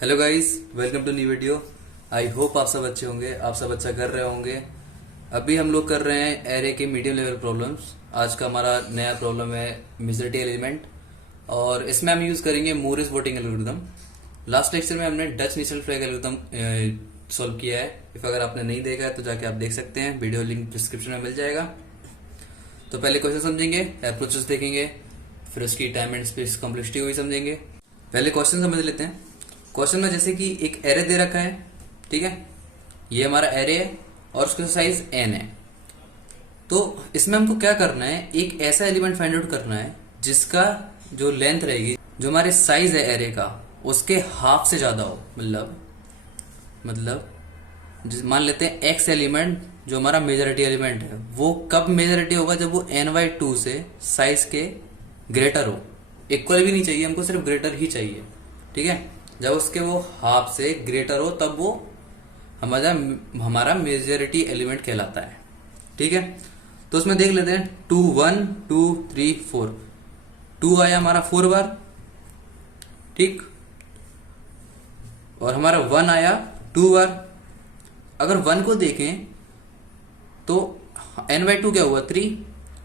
Hello guys, welcome to new video. I hope आप सब अच्छे होंगे, आप सब अच्छा कर रहे होंगे। अभी हम लोग कर रहे हैं एरे के मीडियम लेवल प्रॉब्लम्स। आज का हमारा नया प्रॉब्लम है मेजॉरिटी एलिमेंट, और इसमें हम यूज करेंगे Maurice voting algorithm. Last lecture में हमने Dutch national flag algorithm solve किया है। इफ अगर आपने नहीं देखा है तो जाके आप देख सकते हैं, वीडियो लिंक डिस्क्रिप्शन में मिल जाएगा। तो पहले क्वेश्चन समझेंगे, अप्रोचेस देखेंगे, फिर उसकी टाइम एंड स्पेस कॉम्प्लेक्सिटी को भी समझेंगे। पहले क्वेश्चन समझ लेते हैं। क्वेश्चन में जैसे कि एक एरे दे रखा है, ठीक है, ये हमारा एरे है और उसका साइज n है। तो इसमें हमको क्या करना है, एक ऐसा एलिमेंट फाइंड आउट करना है जिसका जो लेंथ रहेगी, जो हमारे साइज है एरे का, उसके हाफ से ज्यादा हो। मतलब मान लेते हैं x एलिमेंट जो हमारा मेजॉरिटी एलिमेंट है, वो कब मेजॉरिटी होगा, जब वो n/2 से साइज के ग्रेटर हो। इक्वल भी नहीं चाहिए हमको, सिर्फ ग्रेटर ही चाहिए, ठीक है। जब उसके वो हाफ से ग्रेटर हो तब वो हमारा मेजॉरिटी एलिमेंट कहलाता है, ठीक है। तो उसमें देख लेते हैं 2 1 2 3 4। 2 आया हमारा 4 बार, ठीक, और हमारा 1 आया 2 बार। अगर 1 को देखें तो n/2 क्या हुआ 3।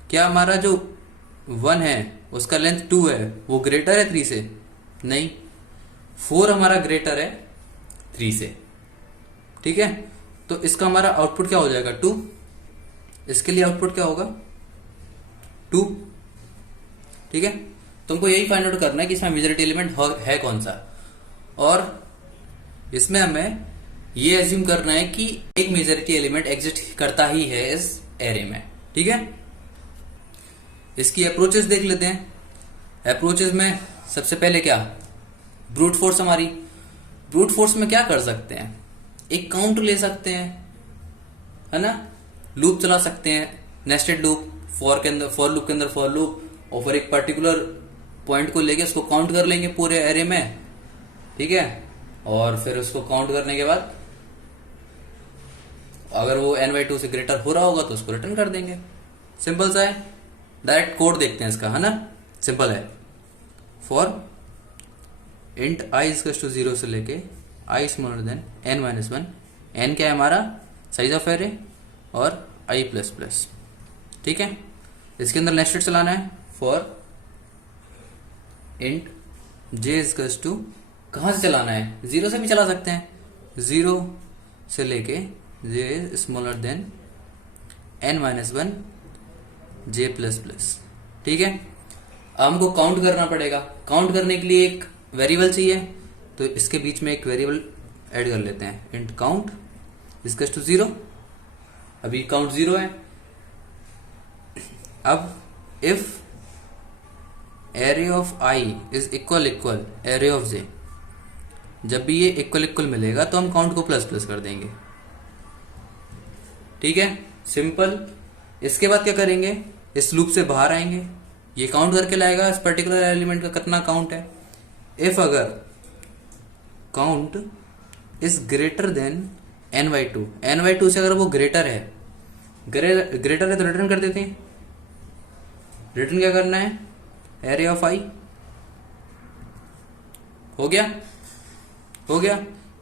क्या हमारा जो 1 है उसका लेंथ 2 है, वो ग्रेटर है 3 से? नहीं, 4 हमारा ग्रेटर है 3 से, ठीक है। तो इसका हमारा आउटपुट क्या हो जाएगा 2। इसके लिए आउटपुट क्या होगा 2, ठीक है। तुमको यही फाइंड आउट करना है कि इसमें मेजॉरिटी एलिमेंट है कौन सा, और इसमें हमें ये एज्यूम करना है कि एक मेजॉरिटी एलिमेंट एग्जिस्ट करता ही है इस एरे में, ठीक है। इसकी अप्रोचेस देख लेते हैं। अप्रोचेस में सबसे पहले क्या, ब्रूट फोर्स। हमारी ब्रूट फोर्स में क्या कर सकते हैं, एक काउंट ले सकते हैं, है ना, लूप चला सकते हैं, नेस्टेड लूप, फॉर लूप के अंदर फॉर लूप, और फिर एक पर्टिकुलर पॉइंट को लेके उसको काउंट कर लेंगे पूरे एरे में, ठीक है। और फिर उसको काउंट करने के बाद अगर वो n/2 से ग्रेटर हो रहा होगा तो उसको रिटर्न कर देंगे। सिंपल सा है। डायरेक्ट कोड देखते हैं इसका, है ना, सिंपल है। फॉर इंट i = 0 से लेके i smaller then n-1। n क्या है हमारा साइज ऑफ एरे, और i++, ठीक है। इसके अंदर नेस्टेड चलाना है। फॉर इंट j = कहां से चलाना है, 0 से भी चला सकते हैं, 0 से लेके j smaller than n-1 j++, ठीक है। अब हमको काउंट करना पड़ेगा। काउंट करने के लिए एक वेरिएबल चाहिए, तो इसके बीच में एक वेरिएबल ऐड कर लेते हैं, इंट काउंट = 0। अभी काउंट 0 है। अब if array of i is equal array of j, जब भी ये इक्वल मिलेगा तो हम काउंट को प्लस कर देंगे, ठीक है, सिंपल। इसके बाद क्या करेंगे, इस लूप से बाहर आएंगे, ये काउंट करके लाएगा इस पर्टिकुलर एलिमेंट का कितना काउंट है। इफ अगर count is greater than n/2 से अगर वो ग्रेटर है तो रिटर्न कर देते हैं। रिटर्न क्या करना है, एरे ऑफ i। हो गया,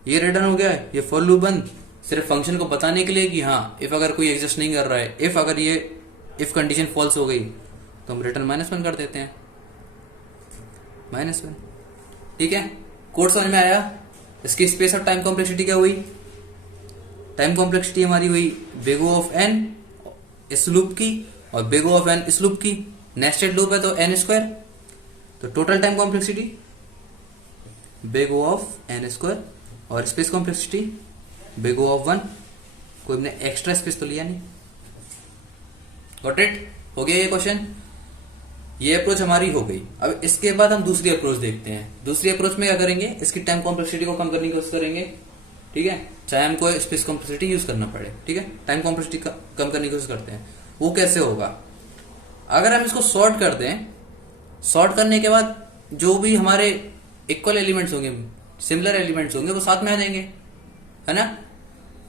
ये रिटर्न हो गया है। ये फॉर लूप बंद, सिर्फ फंक्शन को बताने के लिए कि हाँ, इफ अगर कोई एग्जिस्ट नहीं कर रहा है, इफ अगर ये इफ कंडीशन फॉल्स हो गई तो हम रिटर्न -1 कर देते हैं, -1, ठीक है। कोड समझ में आया। इसकी स्पेस और टाइम कॉम्प्लेक्सिटी क्या हुई, टाइम कॉम्प्लेक्सिटी हमारी हुई बिग O ऑफ n इस लूप की और बिग O ऑफ n इस लूप की। नेस्टेड लूप है तो n², तो total time complexity big O of n², और space complexity big O of 1। कोई हमने एक्स्ट्रा स्पेस तो लिया नहीं। गॉट इट, हो गया ये क्वेश्चन। ये अप्रोच हमारी हो गई। अब इसके बाद हम दूसरी अप्रोच देखते हैं। दूसरी अप्रोच में क्या करेंगे, इसकी टाइम कॉम्प्लेक्सिटी को कम करने की कोशिश करेंगे, ठीक है, चाहे हमको स्पेस कॉम्प्लेक्सिटी यूज करना पड़े, ठीक है। टाइम कॉम्प्लेक्सिटी कम करने की कोशिश करते हैं। वो कैसे होगा, अगर हम इसको सॉर्ट कर दें, सॉर्ट करने के बाद जो भी हमारे इक्वल एलिमेंट्स होंगे, सिमिलर एलिमेंट्स होंगे, वो साथ में आ जाएंगे, है ना।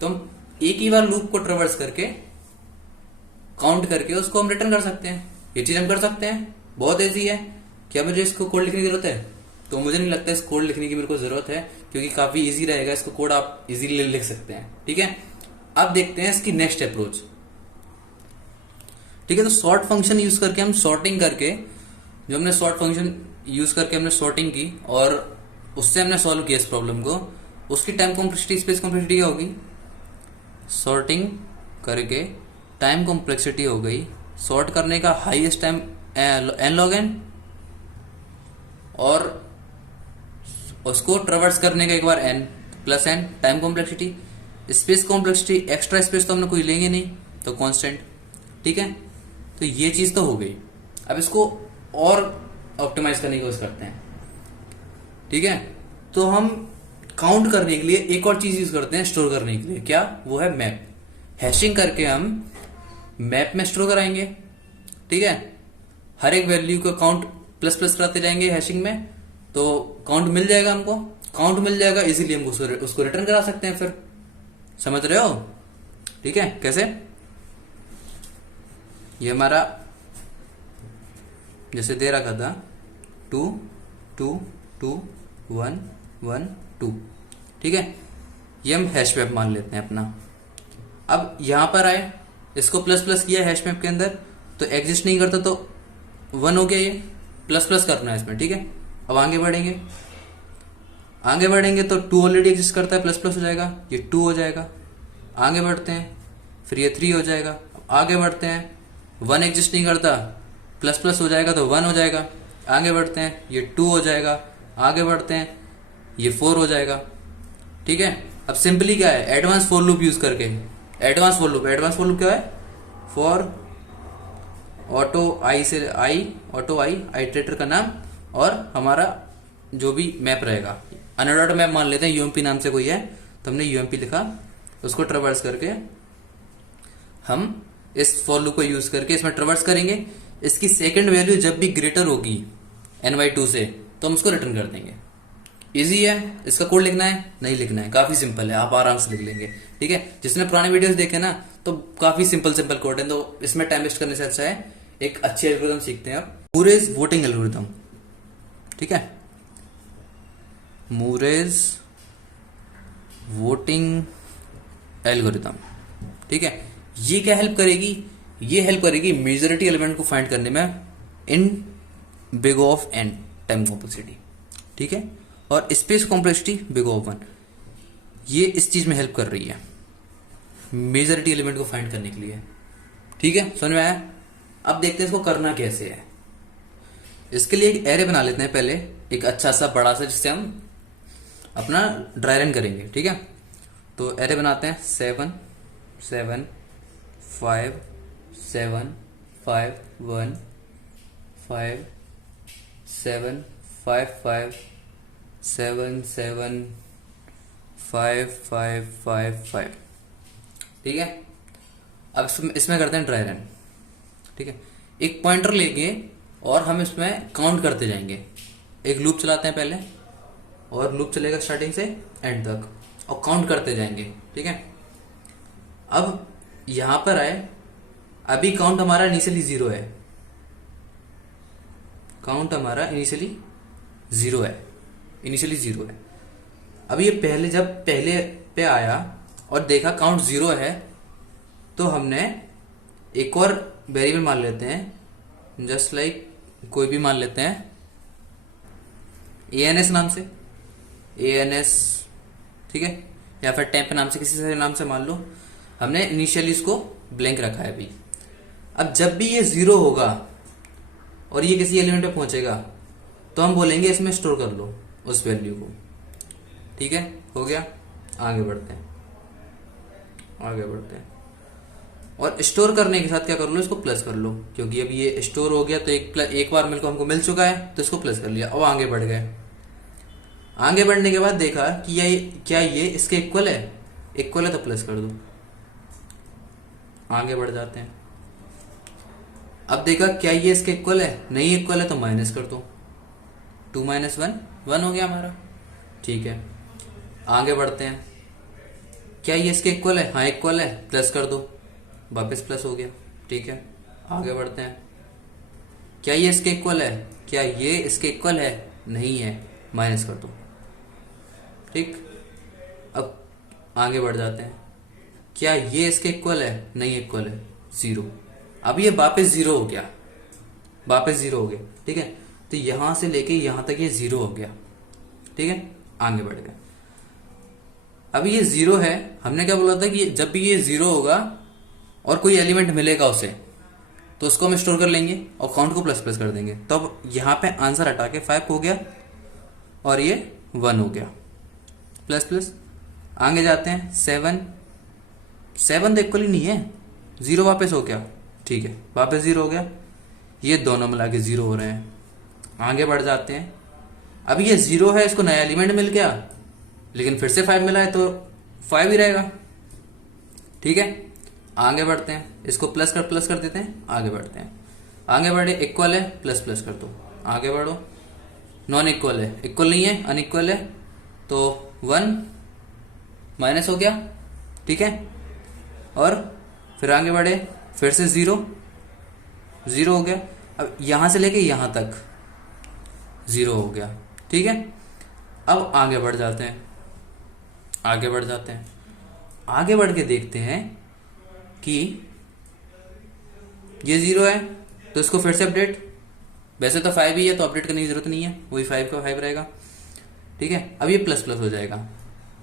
तो हम एक ही बार लूप को ट्रेवर्स करके काउंट करके उसको हम रिटर्न कर सकते हैं। ये चीज हम कर सकते हैं, बहुत इजी है। क्या मुझे इसको कोड लिखने की जरूरत है? तो मुझे नहीं लगता इस कोड लिखने की मेरे को जरूरत है, क्योंकि काफी इजी रहेगा, इसको कोड आप इजीली लिख सकते हैं। ठीक है, अब देखते हैं इसकी नेक्स्ट अप्रोच। ठीक है, तो सॉर्ट फंक्शन यूज करके हम सॉर्टिंग करके, जो हमने सॉर्ट फंक्शन यूज करके हमने सॉर्टिंग की और उससे हमने सॉल्व किया इस प्रॉब्लम को, उसकी टाइम कॉम्प्लेक्सिटी स्पेस कॉम्प्लेक्सिटी क्या होगी? सॉर्टिंग करके टाइम कॉम्प्लेक्सिटी हो गई, सॉर्ट करने का highest time n log n, और उसको ट्रेवर्स करने का एक बार n plus n time complexity. Space complexity extra space तो हमने कोई लेंगे नहीं, तो कांस्टेंट। ठीक है, तो ये चीज तो हो गई। अब इसको और ऑप्टिमाइज करने की कोशिश करते हैं। ठीक है, तो हम काउंट करने के लिए एक और चीज यूज करते हैं स्टोर करने के लिए, क्या? वो है मैप। हैशिंग करके हम मैप में स्टोर कराएंगे। ठीक है, हर एक वैल्यू को काउंट प्लस प्लस कराते जाएंगे हैशिंग में, तो काउंट मिल जाएगा हमको। काउंट मिल जाएगा, इजीली हम उसको रिटर्न करा सकते हैं। फिर समझ रहे हो? ठीक है, कैसे? ये हमारा जैसे दे रखा था 2 2 2 1 1 2। ठीक है, ये हम हैश मैप मान लेते हैं अपना। अब यहां पर आए, इसको प्लस प्लस किया हैश मैप के अंदर, तो एग्जिस्ट नहीं करता, तो 1 हो गया। ये प्लस प्लस करना है इसमें। ठीक है, अब आगे बढ़ेंगे। आगे बढ़ेंगे तो 2 ऑलरेडी एग्जिस्ट करता है, प्लस प्लस हो जाएगा, ये 2 हो जाएगा। आगे बढ़ते हैं, फिर ये 3 हो जाएगा। आगे बढ़ते हैं, 1 एग्जिस्ट नहीं करता, प्लस प्लस हो जाएगा तो 1 हो जाएगा। आगे बढ़ते हैं, ये 2 हो जाएगा। आगे बढ़ते हैं, ये 4 हो जाएगा। ठीक है, अब सिंपली क्या है? एडवांस फॉर लूप यूज करके, एडवांस फॉर लूप क्या है? फॉर ऑटो आई से ऑटो आई आइटरेटर का नाम, और हमारा जो भी मैप रहेगा, अनडॉट मैप मान लेते हैं, यूएमपी नाम से कोई है, तो हमने यूएमपी लिखा, उसको ट्रेवर्स करके हम इस फॉर लूप को यूज करके इसमें ट्रेवर्स करेंगे। इसकी सेकंड वैल्यू जब भी ग्रेटर होगी ny2 से, तो हम उसको रिटर्न कर देंगे। इजी है, इसका कोड लिखना है? नहीं लिखना है, काफी सिंपल है, आप आराम से लिख लेंगे। ठीक है, जिसने पुराने वीडियोस देखे ना, तो काफी सिंपल कोड है, तो इसमें टाइम वेस्ट करने से अच्छा है एक अच्छी एल्गोरिथम सीखते हैं। अब मूरेज वोटिंग एल्गोरिथम। ठीक है, मूरेज वोटिंग एल्गोरिथम। ठीक है, ये क्या हेल्प करेगी? ये हेल्प करेगी मेजॉरिटी एलिमेंट को फाइंड करने में in big of n time complexity. ठीक है, और स्पेस कॉम्प्लेक्सिटी बिग ऑफ 1, ये इस चीज में हेल्प कर रही है मेजॉरिटी एलिमेंट को फाइंड करने के लिए। ठीक है, समझ में आया? अब देखते हैं इसको करना कैसे है। इसके लिए एक एरे बना लेते हैं पहले, एक अच्छा सा बड़ा सा, जिससे हम अपना ड्राई रन करेंगे। ठीक है, तो एरे बनाते हैं 7 7 5 7 5 1 5 7 5 5 7 7 5 5 5 5। ठीक है, अब इसमें करते हैं ड्राई रन। ठीक है, एक पॉइंटर लेके और हम इसमें काउंट करते जाएंगे। एक लूप चलाते हैं पहले, और लूप चलेगा स्टार्टिंग से एंड तक, और काउंट करते जाएंगे। ठीक है, अब यहां पर आए, अभी काउंट हमारा इनिशियली 0 है, काउंट हमारा इनिशियली 0 है, इनिशियली 0 है। अब ये पहले पे आया और देखा काउंट 0 है, तो हमने एक और वेरिएबल मान लेते हैं, जस्ट लाइक कोई भी मान लेते हैं ans नाम से, ans। ठीक है, या फिर टेम्प नाम से, किसी से नाम से मान लो। हमने इनिशियली इसको ब्लैंक रखा है अभी। अब जब भी ये 0 होगा और ये किसी एलिमेंट पे पहुंचेगा, तो हम बोलेंगे इसमें स्टोर कर लो उस वैल्यू को। ठीक है, हो गया। आगे बढ़ते हैं, आगे बढ़ते हैं, और स्टोर करने के साथ क्या कर लो? इसको प्लस कर लो, क्योंकि अब ये स्टोर हो गया, तो एक बार हमको मिल चुका है, तो इसको प्लस कर लिया। अब आगे बढ़ गए। आगे बढ़ने के बाद देखा कि क्या ये इसके इक्वल है? इक्वल है तो प्लस कर दो। आगे बढ़ जाते हैं। अब देखा क्या ये इसके इक्वल है? नहीं इक्वल है तो माइनस कर दो। 2 - 1 1 हो गया हमारा। ठीक है, आगे बढ़ते हैं। क्या ये इसके इक्वल है? हाँ इक्वल है, प्लस कर दो, वापस प्लस हो गया। ठीक है, आगे बढ़ते हैं। क्या ये इसके इक्वल है? क्या ये इसके इक्वल है? नहीं है, माइनस कर दो। ठीक, अब आगे बढ़ जाते हैं। क्या ये इसके इक्वल है? नहीं इक्वल है, जीरो। अब ये वापस जीरो हो गया, वापस जीरो हो गया। ठीक है, तो यहां से लेके यहां तक ये जीरो हो गया। ठीक है, आगे बढ़ गया। अब ये जीरो है, हमने क्या बोला था कि जब भी ये जीरो होगा और कोई एलिमेंट मिलेगा उसे, तो उसको हम स्टोर कर लेंगे और काउंट को प्लस प्लस कर देंगे। तो अब यहां पे आंसर हटा के 5 हो गया और ये 1 हो गया, प्लस प्लस। आगे जाते हैं, 7 तो इक्वल ही नहीं है, जीरो वापस हो गया। ठीक है, वापस जीरो हो गया, ये दोनों मिला के जीरो हो रहे हैं। आगे बढ़ जाते हैं, अब ये जीरो है, इसको नया एलिमेंट मिल गया, लेकिन फिर से 5 मिला है तो 5 ही रहेगा। ठीक है, आगे बढ़ते हैं, इसको प्लस कर देते हैं, आगे बढ़ते हैं। आगे बढ़े, इक्वल है, प्लस प्लस कर दो, आगे बढ़ो। नॉन इक्वल है, इक्वल नहीं है, अनइक्वल है, तो 1 माइनस हो गया। ठीक है, और फिर आगे बढ़े, फिर से जीरो हो गया। अब यहां से लेके यहां तक जीरो हो गया। ठीक है, अब आगे बढ़ जाते हैं, आगे बढ़ के देखते हैं कि ये जीरो है, तो इसको फिर से अपडेट। वैसे तो 5 ही है, तो अपडेट करने की जरूरत नहीं है, वही 5 का 5 रहेगा। ठीक है, अब ये प्लस प्लस हो जाएगा।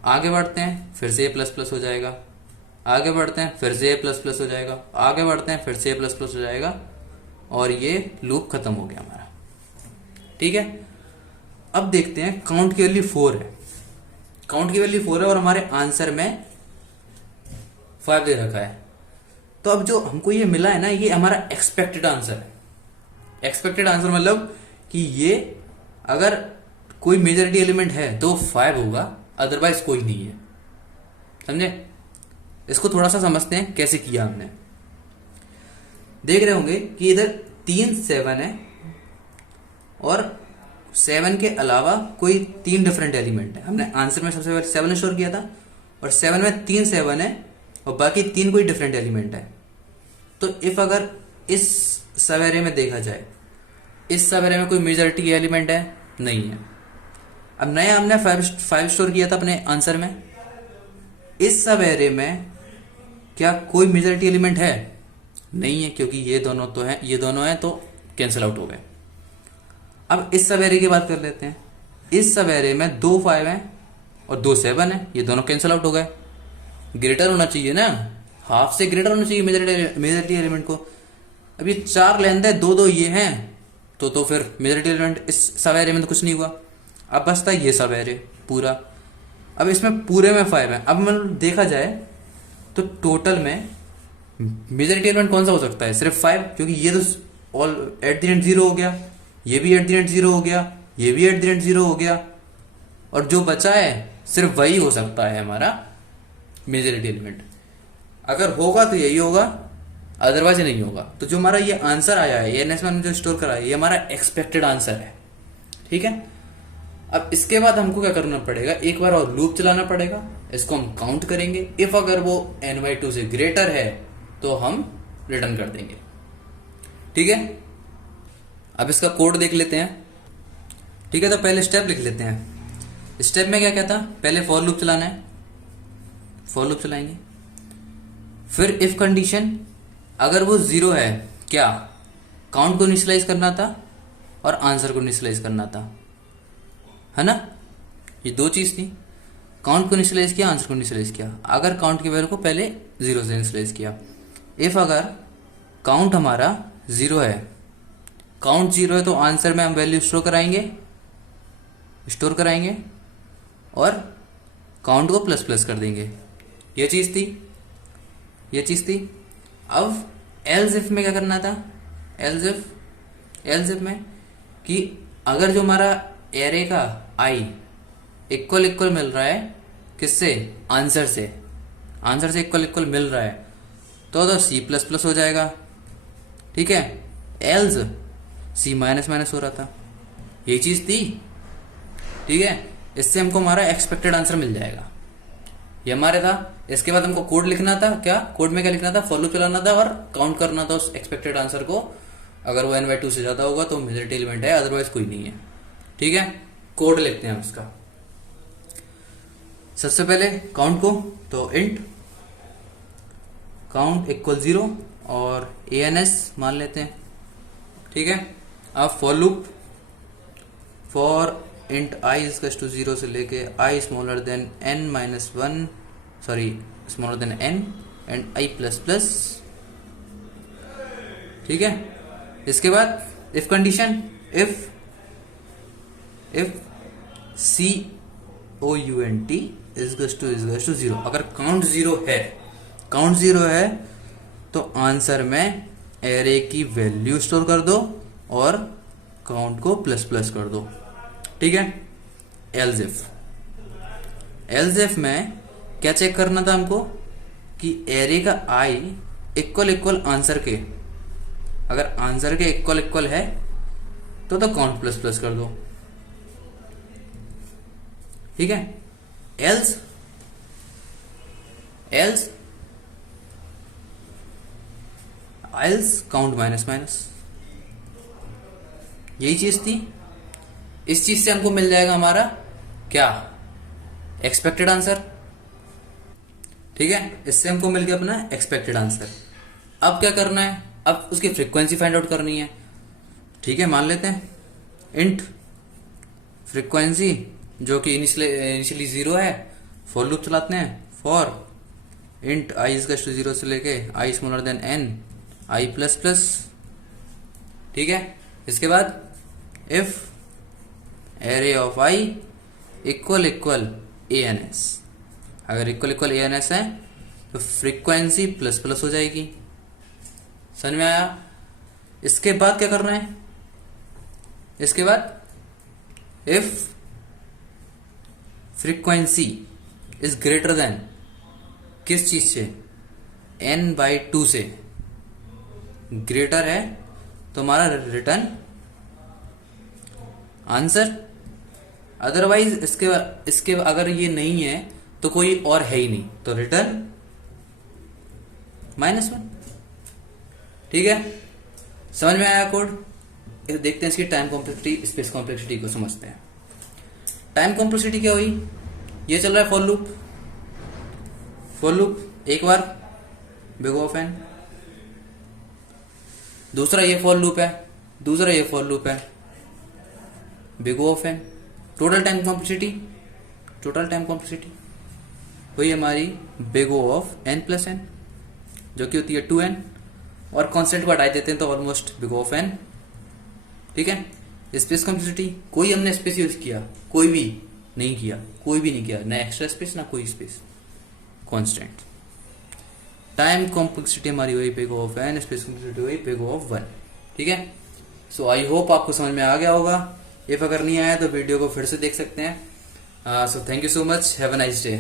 आगे बढ़ते हैं, फिर से ये प्लस प्लस हो जाएगा। आगे बढ़ते हैं, फिर से ये प्लस प्लस हो जाएगा। आगे बढ़ते हैं, फिर से ये प्लस प्लस हो जाएगा, और ये लूप खत्म हो गया हमारा। ठीक है, अब देखते हैं, काउंट की वैल्यू 4 है, काउंट की वैल्यू 4 है और हमारे आंसर में 5 दे रखा है। तो अब जो हमको ये मिला है ना, ये हमारा एक्सपेक्टेड आंसर है। एक्सपेक्टेड आंसर मतलब कि ये अगर कोई मेजॉरिटी एलिमेंट है तो 5 होगा, अदरवाइज कोई नहीं है। समझे? इसको थोड़ा सा समझते हैं कैसे किया हमने। देख रहे होंगे कि इधर 3 7 है और 7 के अलावा कोई 3 डिफरेंट एलिमेंट है। हमने आंसर में सबसे पहले 7 स्टोर किया था और 7 में 3 7 है और बाकी 3 कोई डिफरेंट एलिमेंट है। तो इफ अगर इस सब एरे में देखा जाए, इस सब एरे में कोई मेजॉरिटी एलिमेंट है? नहीं है। अब नया हमने 5 स्टोर किया था अपने आंसर में, इस सब एरे में क्या कोई मेजॉरिटी एलिमेंट है? नहीं है, क्योंकि ये दोनों तो हैं, ये दोनों हैं, तो कैंसिल आउट हो गए। अब इस सब एरे की बात कर लेते हैं। इस सब एरे में 2 5 हैं और 2 7 है, ये दोनों कैंसिल आउट हो गए। ग्रेटर होना चाहिए ना, हाफ से ग्रेटर होना चाहिए मेजॉरिटी एलिमेंट को। अब ये 4 लेंथ है, 2 2 ये हैं, तो फिर मेजॉरिटी एलिमेंट इस सब एरे में तो कुछ नहीं हुआ। अब बचता है ये सब एरे पूरा। अब इसमें पूरे में 5 है। अब मतलब देखा जाए तो टोटल में मेजॉरिटी एलिमेंट कौन सा हो सकता है? सिर्फ 5, क्योंकि ये तो ऑल एट द एंड 0 हो गया, ये भी एट द एंड 0 हो गया, ये भी एट द एंड 0 हो गया, और जो बचा है सिर्फ वही हो सकता है हमारा मेजॉरिटी एलिमेंट। अगर होगा तो यही होगा, अदरवाइज नहीं होगा। तो जो हमारा ये आंसर आया है, ये एनएस में जो स्टोर करा है, ये हमारा एक्सपेक्टेड आंसर है। ठीक है, अब इसके बाद हमको क्या करना पड़ेगा, एक बार और लूप चलाना पड़ेगा, इसको हम काउंट करेंगे। इफ अगर वो n/2 से ग्रेटर है तो हम रिटर्न कर देंगे। ठीक है, अब इसका कोड देख लेते हैं। ठीक है, तो पहले स्टेप लिख लेते हैं। स्टेप में क्या कहता, पहले फॉर लूप चलाना है, फॉर लूप चलाएंगे। फिर इफ कंडीशन, अगर वो 0 है, क्या काउंट को इनिशियलाइज करना था और आंसर को इनिशियलाइज करना था, है ना? ये 2 चीज थी, काउंट को इनिशियलाइज किया, आंसर को इनिशियलाइज किया। अगर काउंट की वैल्यू को पहले 0 से इनिशियलाइज किया। इफ अगर काउंट हमारा 0 है, काउंट 0 है, तो आंसर में हम वैल्यू स्टोर कराएंगे और काउंट को प्लस प्लस कर देंगे। ये चीज थी। अब एल्स इफ में क्या करना था, एल्स इफ में कि अगर जो हमारा एरे का आई इक्वल मिल रहा है किससे, आंसर से इक्वल मिल रहा है, तो सी प्लस प्लस हो जाएगा। ठीक है, एल्स सी माइनस माइनस हो रहा था, ये चीज थी। ठीक है, इससे हमको हमारा एक्सपेक्टेड आंसर मिल जाएगा, ये हमारे था। इसके बाद हमको कोड लिखना था, क्या कोड में क्या लिखना था, फॉर लूप चलाना था और काउंट करना था उस एक्सपेक्टेड आंसर को। अगर वो n/2 से ज्यादा होगा तो मेजॉरिटी एलिमेंट है, अदरवाइज कोई नहीं है। ठीक है, कोड लिखते हैं हम इसका। सबसे पहले काउंट को, तो इंट काउंट इक्वल 0 और ans मान लेते हैं, ठीक है। अब for loop for int i is to 0 से लेके i smaller than n minus 1, sorry smaller than n and i plus plus, ठीक है। इसके बाद if condition, if count is to 0, अगर काउंट 0 है तो आंसर में एरे की वैल्यू स्टोर कर दो और काउंट को प्लस प्लस कर दो, ठीक है। एल्स इफ में क्या चेक करना था हमको कि एरे का आई इक्वल आंसर के, अगर आंसर के इक्वल है तो काउंट प्लस प्लस कर दो, ठीक है। एल्स काउंट माइनस माइनस, यही चीज थी। इस चीज से हमको मिल जाएगा हमारा क्या, एक्सपेक्टेड आंसर, ठीक है। इससे हमको मिल गया अपना एक्सपेक्टेड आंसर। अब क्या करना है, अब उसकी फ्रीक्वेंसी फाइंड आउट करनी है, ठीक है। मान लेते हैं इंट फ्रीक्वेंसी जो कि इनिशियली 0 है, फॉर लूप चलाते हैं, for int i is to 0 से लेके i smaller than n i plus plus, ठीक है। इसके बाद if array of i equal ans, अगर इक्वल ans है तो फ्रीक्वेंसी प्लस प्लस हो जाएगी, समझ में आया। इसके बाद क्या करना है, इसके बाद if frequency is greater than, किस चीज से, n/2 से ग्रेटर है तो हमारा रिटर्न आंसर, अदरवाइज इसके अगर ये नहीं है तो कोई और है ही नहीं, तो रिटर्न -1, ठीक है। समझ में आया कोड। देखते हैं इसकी टाइम कॉम्प्लेक्सिटी, स्पेस कॉम्प्लेक्सिटी को समझते हैं। टाइम कॉम्प्लेक्सिटी क्या हुई, ये चल रहा है फॉर लूप एक बार बिग ऑफ n, दूसरा ये फॉर लूप है, दूसरा ये फॉर लूप है, big of n। Total time complexity वही हमारी big of n plus n, जो कि होती है 2n, और कांस्टेंट को हटा देते हैं तो ऑलमोस्ट बिग ऑफ n, ठीक है। स्पेस कॉम्प्लेक्सिटी कोई हमने स्पेस यूज किया, कोई भी नहीं किया, ना एक्स्ट्रा स्पेस ना कोई स्पेस, कांस्टेंट। टाइम कॉम्प्लेक्सिटी हमारी हुई big of n, space complexity हुई बिग ऑफ 1, ठीक है। सो आई होप आपको समझ में आ गया होगा। इफ अगर नहीं आया तो वीडियो को फिर से देख सकते हैं। So thank you so much, have a nice day.